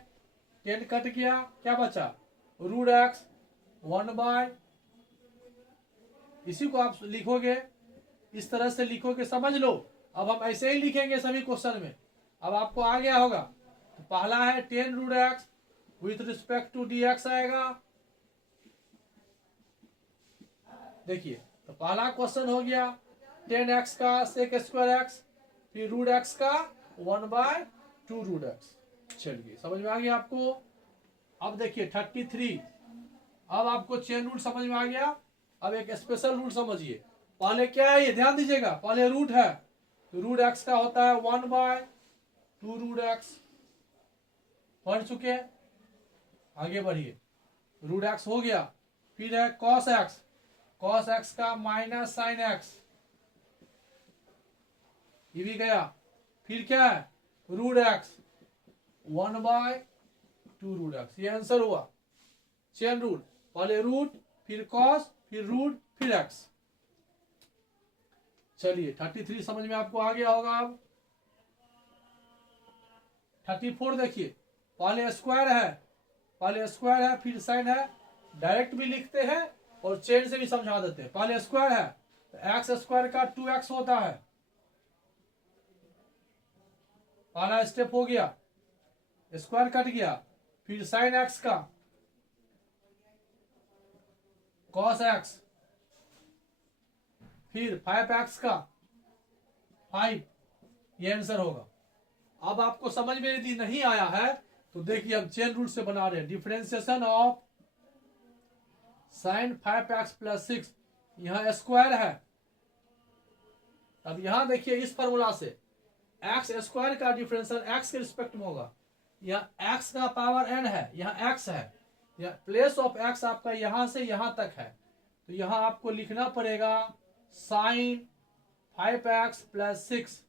10 कट गया, क्या बचा रूट एक्स 1 बाय, इसी को आप लिखोगे, इस तरह से लिखोगे, समझ लो। अब हम ऐसे ही लिखेंगे सभी क्वेश्चन में। अब आपको आ गया होगा, तो पहला है 10 root x with respect to dx आएगा। देखिए तो पहला क्वेश्चन हो गया 10x का सेक स्क्वायर एक्स, फिर रूट एक्स का 1 बाय 2 रूट एक्स। चलिए समझ में आ गया आपको। अब देखिए 33, अब आपको चेन रूल समझ में आ गया। अब एक स्पेशल रूल समझिए। पहले क्या है, ये ध्यान दीजिएगा, पहले रूट है तो रूट एक्स का होता है 1 बाय 2 रूट एक्स। पढ़ चुके हैं, आगे बढ़िए। रूट एक्स हो गया, फिर है कॉस एक्स, कॉस एक्स का माइनस साइन एक्स, ये भी गया। फिर क्या है root x 1 by 2 root x, ये आंसर हुआ। चेन रूल, पहले रूट फिर कॉस फिर रूट फिर एक्स। चलिए 33 समझ में आपको आ गया होगा। अब 34 देखिए, पहले स्क्वायर है, पहले स्क्वायर है फिर साइन है, डायरेक्ट भी लिखते हैं और चेन से भी समझा देते हैं। पहले स्क्वायर है तो एक्स स्क्वायर का 2x होता है, पहला स्टेप हो गया, स्क्वायर कट गया, फिर साइन एक्स का कॉस एक्स, फिर 5x का 5, ये आंसर होगा। अब आपको समझ में यदि नहीं आया है तो देखिए हम चेन रूल से बना रहे हैं। Differentiation of sign 5x plus 6, यहां स्क्वायर है, अब यहां देखिए इस फॉर्मूला से एक्स स्क्वायर का डिफरेंशियल एक्स के रिस्पेक्ट में होगा। यहाँ एक्स का पावर n है, यहाँ x है, या प्लेस ऑफ x आपका यहां से यहां तक है, तो यहां आपको लिखना पड़ेगा साइन 5x प्लस 6,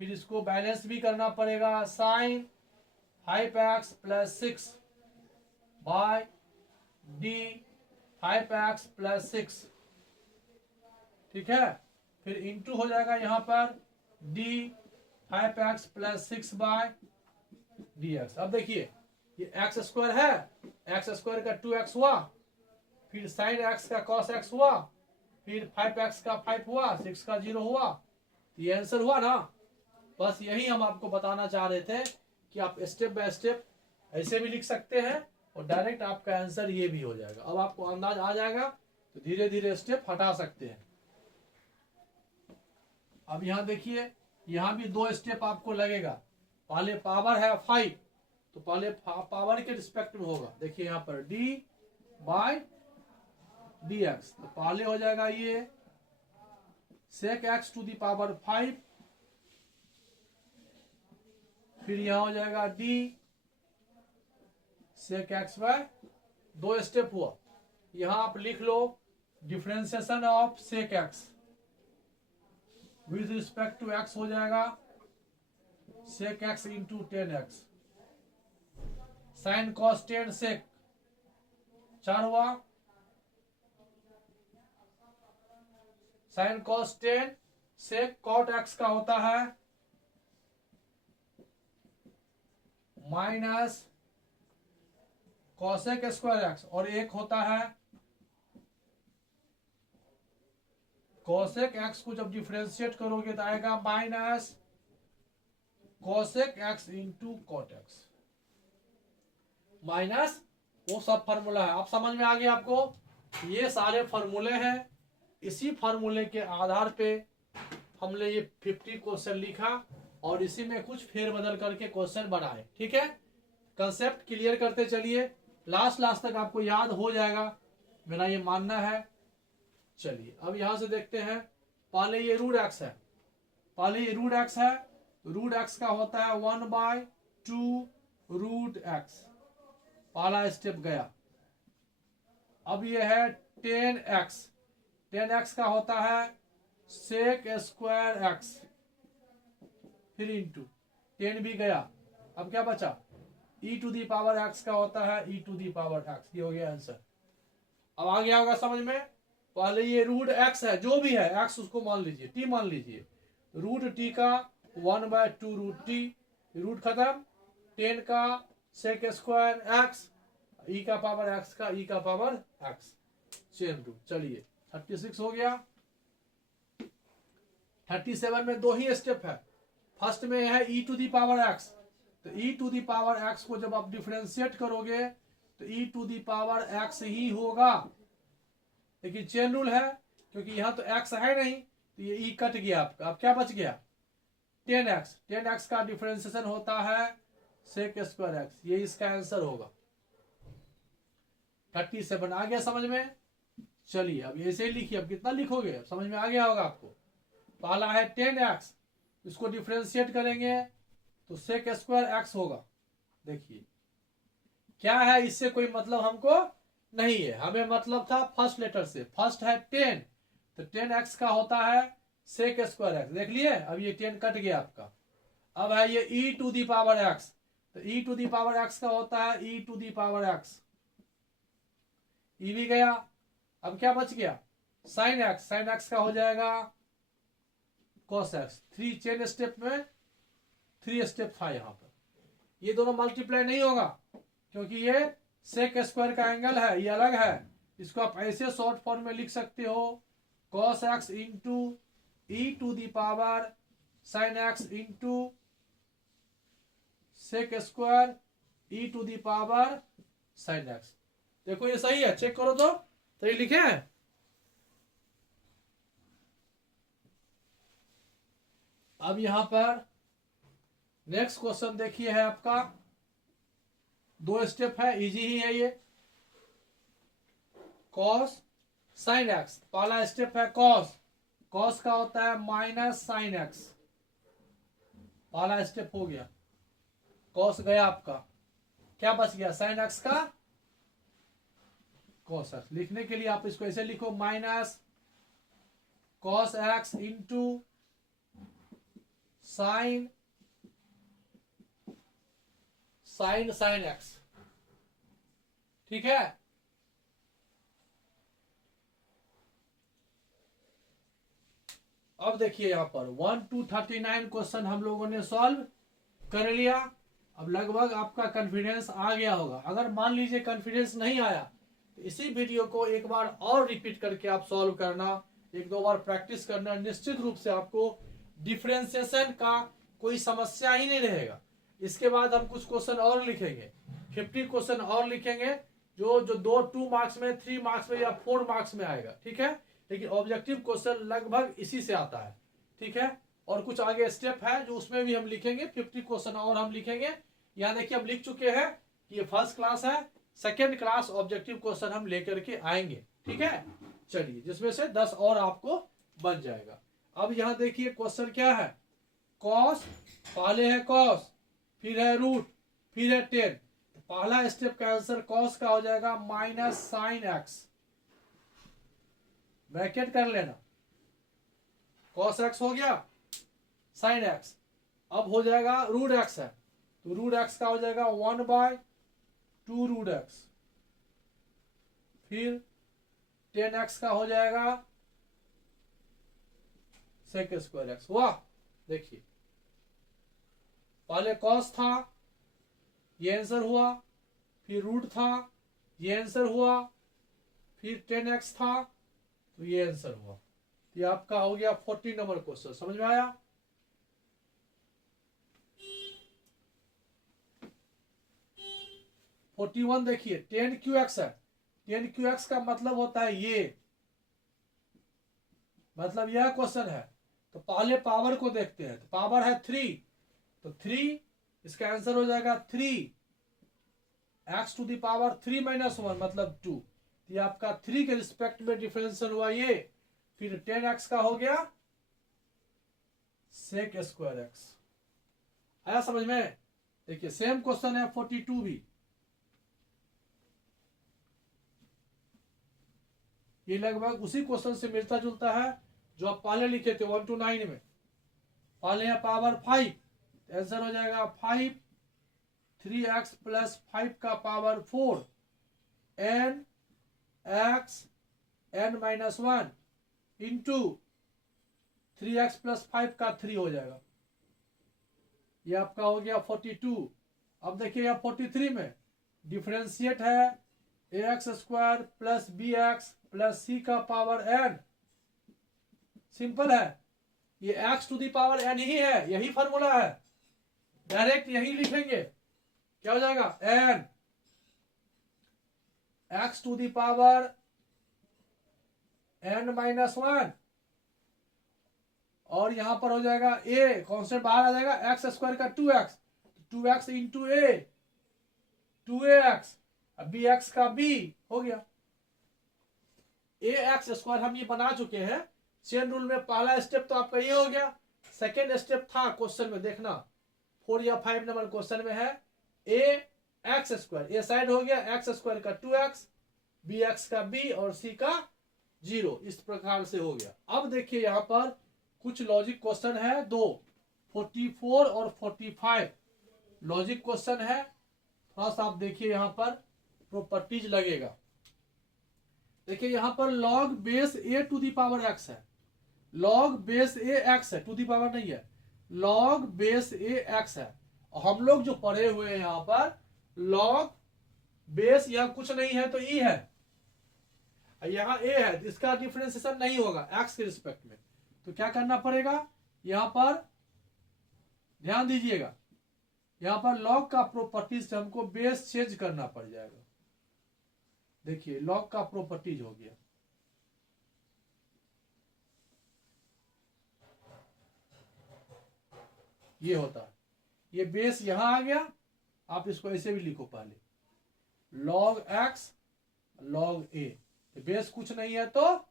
फिर इसको बैलेंस भी करना पड़ेगा, sine 5x plus 6 by d 5x plus 6, ठीक है। फिर इंटू हो जाएगा यहाँ पर डी 5x प्लस 6/dx। अब देखिए ये एक्स स्क्वायर है, एक्स स्क्वायर का 2x हुआ, फिर साइन एक्स का cos x हुआ, फिर 5x का 5 हुआ, 6 का 0 हुआ, ये आंसर हुआ ना। बस यही हम आपको बताना चाह रहे थे कि आप स्टेप बाय स्टेप ऐसे भी लिख सकते हैं और डायरेक्ट आपका आंसर ये भी हो जाएगा। अब आपको अंदाज आ जाएगा तो धीरे धीरे स्टेप हटा सकते हैं। अब यहाँ देखिए, यहाँ भी 2 स्टेप आपको लगेगा। पहले पावर है 5, तो पहले पावर के रिस्पेक्ट में होगा। देखिए यहाँ पर d/dx, तो पहले हो जाएगा ये sec x to the power 5, फिर यहां हो जाएगा d sec x by 2 step हुआ। यहां आप लिख लो differentiation of sec x with respect to x हो जाएगा sec x into 10x, sine cos 10 sec 4 हुआ, sine cos 10 sec cot x का होता है माइनस cosec स्क्वायर x, और एक होता है cosec x को जब डिफरेंशिएट करोगे तो आएगा minus cosec x into cot x, minus वो सब फार्मूला है। आप समझ में आ गया आपको, ये सारे फार्मूले हैं। इसी फार्मूले के आधार पे हमने ये 50 क्वेश्चन लिखा और इसी में कुछ फेरबदल करके क्वेश्चन बनाए। ठीक है, कंसेप्ट क्लियर करते चलिए, लास्ट तक आपको याद हो जाएगा, मेरा ये मानना है। चलिए अब यहां से देखते हैं। पहले ये रूट एक्स है, पहले ये रूट एक्स है, रूट एक्स का होता है 1/2 रूट एक्स, पहला स्टेप गया। अब ये है 10x, 10x का होता है sec स्क्वायर x, फिर इंटू 10 भी गया। अब क्या बचा, e to the power x का होता है e to the power x, ये हो गया आंसर। अब आ गया होगा समझ में। पहले ये रूट x है, जो भी है x उसको मान लीजिए, t मान लीजिए, रूट t का 1/2 रूट t, रूट खत्म, 10 का sec स्क्वायर x, e का पावर x का e का पावर x, चेन रूट। चलिए 36 हो गया। 37 में 2 ही स्टेप है। फर्स्ट में है e to the power x, तो e to the power x को जब आप डिफरेंशिएट करोगे तो e to the power x ही होगा। लेकिन चेन रूल है, क्योंकि यहां तो x है नहीं तो ये e कट गया आपका। अब क्या बच गया 10x, 10x का डिफरेंशिएशन होता है sec स्क्वायर x, ये इसका आंसर होगा। 37 आ गया समझ में। चलिए अब ऐसे ही लिखिए, अब कितना लिखोगे समझ में आ गया होगा आपको। पहला है 10x, इसको डिफरेंशिएट करेंगे तो sec स्क्वायर x होगा। देखिए क्या है, इससे कोई मतलब हमको नहीं है, हमें मतलब था फर्स्ट लेटर से। फर्स्ट है 10, तो 10x का होता है sec स्क्वायर x, देख लिए। अब ये 10 कट गया आपका। अब है ये e to the power x, तो e to the power x का होता है e to the power x, e भी गया। अब क्या बच गया sin x, sin x का हो जाएगा cos x। 3 चेन स्टेप में 3 स्टेप था यहाँ पर। ये दोनों मल्टीप्लाई नहीं होगा क्योंकि ये sec स्क्वायर का एंगल है, ये अलग है। इसको आप ऐसे शॉर्ट फॉर्म में लिख सकते हो cos x into e to the power sin x into sec square e to the power sin x। देखो ये सही है, चेक करो तो सही लिखे हैं। अब यहां पर नेक्स्ट क्वेश्चन देखिए, है आपका 2 स्टेप है, इजी ही है ये। cos sin x, पहला स्टेप है cos, cos का होता है माइनस sin x, पहला स्टेप हो गया। cos गया आपका, क्या बच गया sin x का cos x। लिखने के लिए आप इसको ऐसे लिखो minus cos x into sine sin x, ठीक है। अब देखिए यहाँ पर 1 to 39 क्वेश्चन हम लोगों ने सॉल्व कर लिया। अब लगभग आपका कॉन्फिडेंस आ गया होगा। अगर मान लीजिए कॉन्फिडेंस नहीं आया तो इसी वीडियो को एक बार और रिपीट करके आप सॉल्व करना, एक दो बार प्रैक्टिस करना। निश्चित रूप से आपको डिफरेंशिएशन का कोई समस्या ही नहीं रहेगा। इसके बाद हम कुछ क्वेश्चन और लिखेंगे, 50 क्वेश्चन और लिखेंगे जो 2 मार्क्स में, 3 मार्क्स में या 4 मार्क्स में आएगा। ठीक है, लेकिन ऑब्जेक्टिव क्वेश्चन लगभग इसी से आता है। ठीक है, और कुछ आगे स्टेप है जो उसमें भी हम लिखेंगे, 50 क्वेश्चन और हम लिखेंगे। यहाँ देखिए हम लिख चुके हैं कि ये फर्स्ट क्लास है, सेकेंड क्लास ऑब्जेक्टिव क्वेश्चन हम लेकर के आएंगे। ठीक है, चलिए, जिसमें से 10 और आपको बन जाएगा। अब यहाँ देखिए क्वेश्चन क्या है, कॉस, पहले है कॉस, फिर है रूट, फिर है टेन। पहला स्टेप का आंसर कॉस का हो जाएगा माइनस साइन एक्स, ब्रैकेट कर लेना, कॉस एक्स हो गया, साइन एक्स। अब हो जाएगा रूट एक्स है तो रूट एक्स का हो जाएगा 1/2 रूट एक्स, फिर 10x का हो जाएगा सेक स्क्वायर एक्स। वाह, देखिए पहले कॉस था, ये आंसर हुआ, फिर रूट था, ये आंसर हुआ, फिर 10x था तो ये आंसर हुआ। ये आपका हो गया 40 नंबर क्वेश्चन। समझ में आया? फोर्टी वन देखिए 10QX है, 10QX का मतलब होता है ये, मतलब यह क्वेश्चन है। तो पहले पावर को देखते हैं, तो पावर है 3, तो 3 इसका आंसर हो जाएगा 3x टू द पावर 3 - 1 मतलब 2। ये आपका 3 के रिस्पेक्ट में डिफरेंशियल हुआ ये। फिर 10x का हो गया सेक स्क्वायर एक्स। आया समझ में? देखिए सेम क्वेश्चन है 42 भी, ये लगभग उसी क्वेश्चन से मिलता जुलता है जो आप पहले लिखे थे 1 to 9 में। पहले है पावर 5, आंसर हो जाएगा 5, 3x + 5 का power 4, n x n - 1 into 3x + 5 का 3 हो जाएगा। ये आपका हो गया 42। अब देखिए यहाँ 43 में डिफरेंशिएट है ax² + bx + c का पावर n। सिंपल है, ये x to the power n ही है, यही फॉर्मूला है, डायरेक्ट यही लिखेंगे। क्या हो जाएगा n x to the power n - 1 और यहां पर हो जाएगा a कांस्टेंट बाहर आ जाएगा, x² का 2x, 2x into a 2ax, bx का b हो गया। ax² हम ये बना चुके हैं चेन रूल में। पहला स्टेप तो आपका ये हो गया। सेकेंड स्टेप था क्वेश्चन में, देखना 4 या 5 नंबर क्वेश्चन में है ax², ये साइड हो गया x² का 2x, bx का b और c का 0। इस प्रकार से हो गया। अब देखिए यहाँ पर कुछ लॉजिक क्वेश्चन है दो, 44 और 45 लॉजिक क्वेश्चन है। थोड़ा सा आप देखिए यहाँ पर प्रॉपर्टीज लगेगा। देखिए यहाँ पर log base a to the power x है, log बेस a x है, टू द पावर नहीं है, log बेस a x है। और हम लोग जो पढ़े हुए हैं यहाँ पर log बेस यहाँ कुछ नहीं है तो e है, यहाँ a है, इसका डिफरेंशिएशन नहीं होगा x के रिस्पेक्ट में। तो क्या करना पड़ेगा, यहाँ पर ध्यान दीजिएगा, यहाँ पर log का प्रॉपर्टीज से हमको बेस चेंज करना पड़ जाएगा। देखिए log का प्रॉपर्टीज हो गया, ये होता है, ये बेस यहां आ गया। आप इसको ऐसे भी लिखो, पहले log x log a, base कुछ नहीं है तो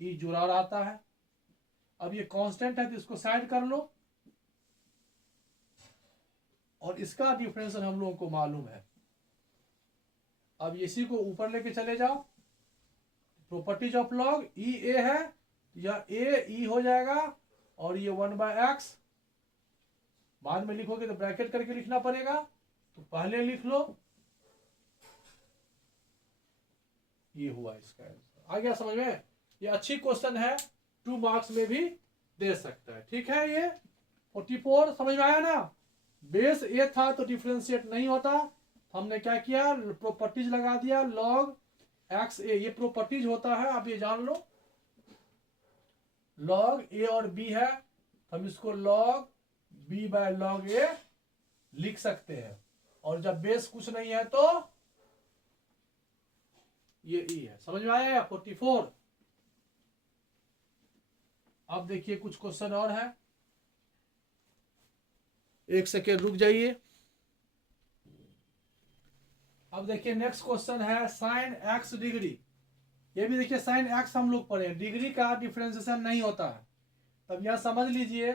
e जुड़ा रहता है। अब ये कांस्टेंट है तो इसको साइड कर लो, और इसका डिफरेंशियल हम लोगों को मालूम है। अब इसी को ऊपर लेके चले जाओ, properties of log e a है, यह a e हो जाएगा, और ये 1/x बाद में लिखोगे तो ब्रैकेट करके लिखना पड़ेगा, तो पहले लिख लो। ये हुआ इसका आंसर। आ गया समझ में? ये अच्छी क्वेश्चन है, 2 मार्क्स में भी दे सकता है। ठीक है, ये 44 समझ में आया ना। बेस ए था तो डिफरेंशिएट नहीं होता, हमने क्या किया, प्रॉपर्टीज लगा दिया, लॉग एक्स ए, ये प्रॉपर्टीज होता है, आप ये जान लो। लॉग ए और बी है, हम इसको लॉग बी बाय लॉग ए लिख सकते हैं। और जब बेस कुछ नहीं है तो ये ई है। समझ में आया? 44। अब देखिए कुछ क्वेश्चन और है, एक सेकेंड रुक जाइए। अब देखिए नेक्स्ट क्वेश्चन है साइन एक्स डिग्री। ये भी देखिए साइन एक्स हम लोग पढ़े, डिग्री का डिफरेंशिएशन नहीं होता है। तब यहां समझ लीजिए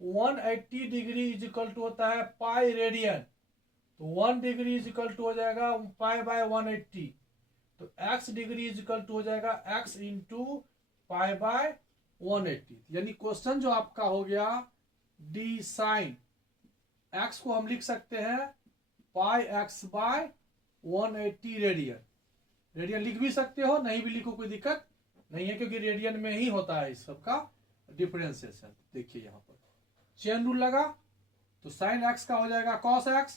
180 डिग्री इज इक्वल टू होता है पाई रेडियन, तो 1 डिग्री इज इक्वल टू हो जाएगा पाई बाय 180, तो x degree is equal to हो जाएगा x इंटू पाई बाय 180। यानी क्वेश्चन जो आपका हो गया डी साइन x को हम लिख सकते हैं पाई x बाय 180 रेडियन। रेडियन लिख भी सकते हो, नहीं भी लिखो कोई दिक्कत नहीं है, क्योंकि रेडियन में ही होता है इस सब का डिफरेंशिएशन। देखिए यहां पर चेन रूल लगा, तो साइन x का हो जाएगा कॉस x,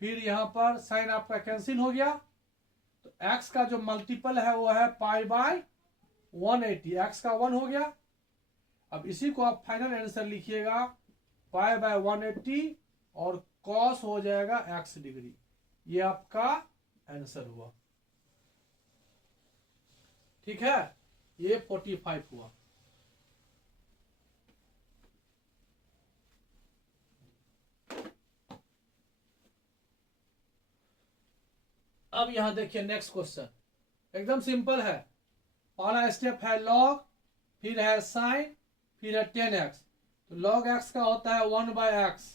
फिर यहां पर साइन आपका कैंसिल हो गया, तो x का जो मल्टीपल है वो है पाई बाय 180, x का 1 हो गया। अब इसी को आप फाइनल आंसर लिखिएगा पाई बाय 180 और कॉस हो जाएगा x डिग्री। ये आपका आंसर हुआ। ठीक है, ये 45 हुआ। अब यहां देखिए नेक्स्ट क्वेश्चन एकदम सिंपल है। पहला स्टेप है लॉग, फिर है साइन, फिर है 10x। तो लॉग x का होता है 1 बाय एक्स।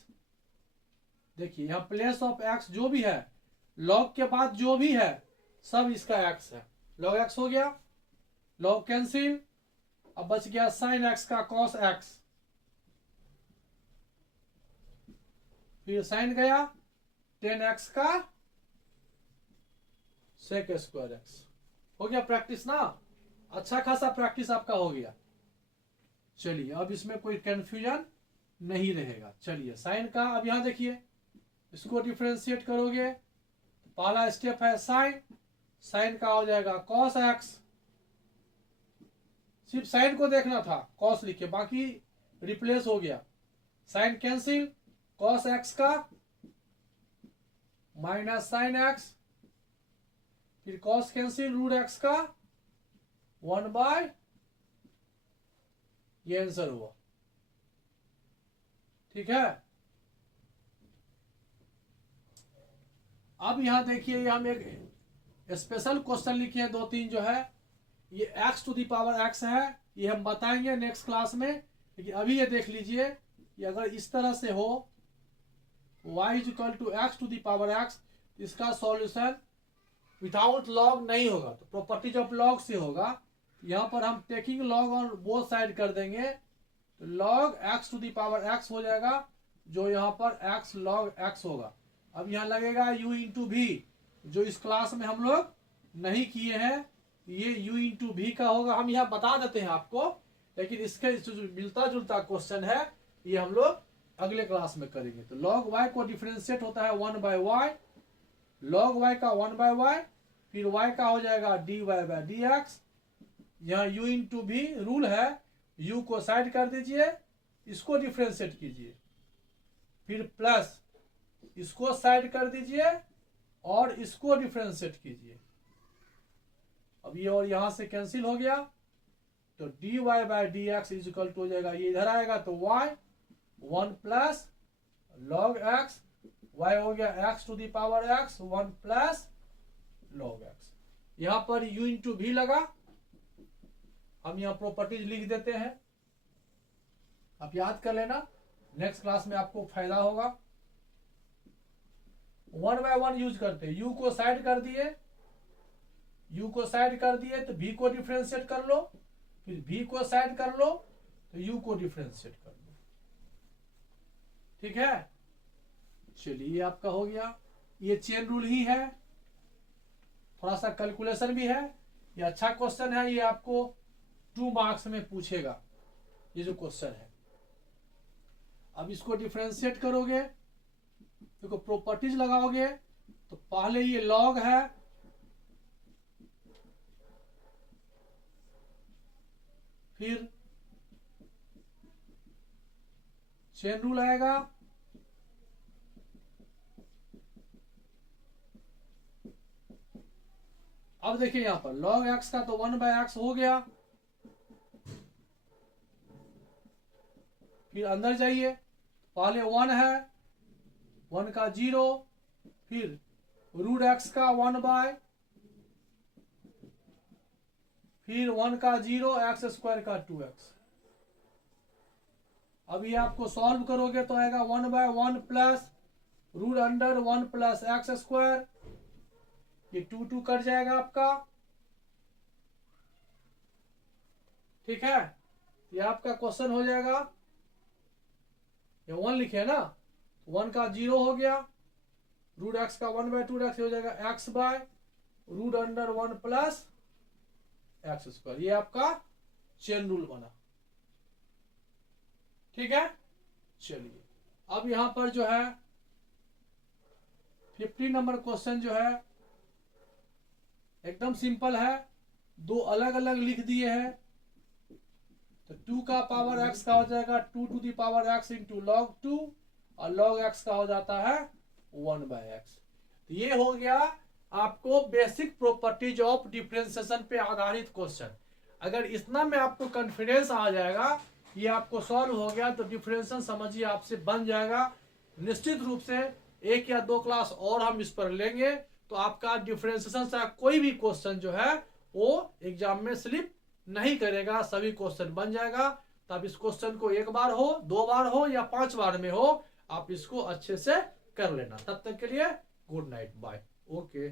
देखिए यहां प्लेस ऑफ x जो भी है, लॉग के बाद जो भी है सब इसका x है। लॉग x हो गया, लॉग कैंसिल, अब बच गया साइन x का कॉस x, फिर साइन गया 10x का सेक स्क्वायर x। हो गया प्रैक्टिस ना, अच्छा खासा प्रैक्टिस आपका हो गया। चलिए अब इसमें कोई कंफ्यूजन नहीं रहेगा। चलिए साइन का अब यहां देखिए, इसको डिफरेंशिएट करोगे, पहला स्टेप है साइन, साइन का हो जाएगा कॉस एक्स। सिर्फ साइन को देखना था, कॉस लिखे, बाकी रिप्लेस हो गया। साइन कैंसिल, कॉस एक्स का माइनस साइन एक्स, फिर कॉस कैंसिल रूट एक्स का 1 बाय, ये आंसर हुआ। ठीक है, अब यहां देखिए हम एक स्पेशल क्वेश्चन लिखे हैं 2-3 जो है, ये x to the power x है, ये हम बताएंगे नेक्स्ट क्लास में। लेकिन अभी ये देख लीजिए, ये अगर इस तरह से हो y is equal to x to the power x, इसका सॉल्यूशन विदाउट लॉग नहीं होगा, तो प्रॉपर्टीज ऑफ लॉग से होगा। यहां पर हम taking log on both side कर देंगे, तो log x to the power x हो जाएगा, जो यहां पर x लॉग x होगा। अब यहां लगेगा u इंटू भी, जो इस क्लास में हम लोग नहीं किए हैं, ये u इंटू भी का होगा। हम यहाँ बता देते हैं आपको, लेकिन इसके जो मिलता जुलता क्वेश्चन है ये हम लोग अगले क्लास में करेंगे। तो log y को डिफरेंशिएट होता है 1 बाय y, log y का 1 बाय y, फिर y का हो जाएगा dy बाय dx। यहाँ u इंटू भी रूल है, u को साइड कर दीजिए, इसको डिफरेंशिएट कीजिए, फिर प्लस इसको साइड कर दीजिए और इसको डिफरेंशिएट कीजिए। अब ये और यहां से कैंसिल हो गया, तो dy by dx is equal to हो जाएगा, ये इधर आएगा तो y 1 plus log x, y हो गया x to the power x 1 plus log x। यहां पर u इंटू भी लगा, हम यहां प्रॉपर्टीज लिख देते हैं, आप याद कर लेना, नेक्स्ट क्लास में आपको फायदा होगा। 1 बाय 1 यूज करते हैं, u को साइड कर दिए, u को साइड कर दिए तो v को डिफरेंशिएट कर लो, फिर v को साइड कर लो तो u को डिफरेंशिएट कर लो। ठीक है, चलिए आपका हो गया। ये चेन रूल ही है, थोड़ा सा कैलकुलेशन भी है, ये अच्छा क्वेश्चन है, ये आपको 2 मार्क्स में पूछेगा ये जो क्वेश्चन है। अब इसको डिफरेंशिएट करोगे, देखो प्रॉपर्टीज लगाओगे, तो पहले ये लॉग है, फिर चेन रूल आएगा, अब देखिए यहां पर log x का तो 1/x हो गया, फिर अंदर जाइए, पहले 1 है, 1 का 0, फिर रूट x का 1/, फिर 1 का 0, x स्क्वायर का 2x। अब ये आपको सॉल्व करोगे तो आएगा 1/1 plus root under 1 plus x square, ये 2 कट जाएगा आपका, ठीक है। ये आपका क्वेश्चन हो जाएगा, ये 1 लिखे है ना, 1 का 0 हो गया, रूट एक्स का 1/2x हो जाएगा x by root under 1 plus x square. ये आपका चेन रूल बना, ठीक है। चलिए अब यहां पर जो है 50 नंबर क्वेश्चन जो है एकदम सिंपल है, 2 अलग अलग लिख दिए हैं। तो 2 का पावर x का हो जाएगा 2 to the power x into log 2, और log x का हो जाता है 1/x। तो ये हो गया आपको बेसिक प्रॉपर्टीज ऑफ डिफरेंशिएशन पे आधारित क्वेश्चन। अगर इतना में आपको कॉन्फिडेंस आ जाएगा, ये आपको सॉल्व हो गया, तो डिफरेंशिएशन समझिए आपसे बन जाएगा। निश्चित रूप से 1 या 2 क्लास और हम इस पर लेंगे, तो आपका डिफरेंशिएशन से कोई भी क्वेश्चन जो है वो एग्जाम में स्लिप नहीं करेगा, सभी क्वेश्चन बन जाएगा। तब इस क्वेश्चन को 1 बार हो, 2 बार हो या 5 बार में हो, आप इसको अच्छे से कर लेना। तब तक के लिए गुड नाइट, बाय, ओके।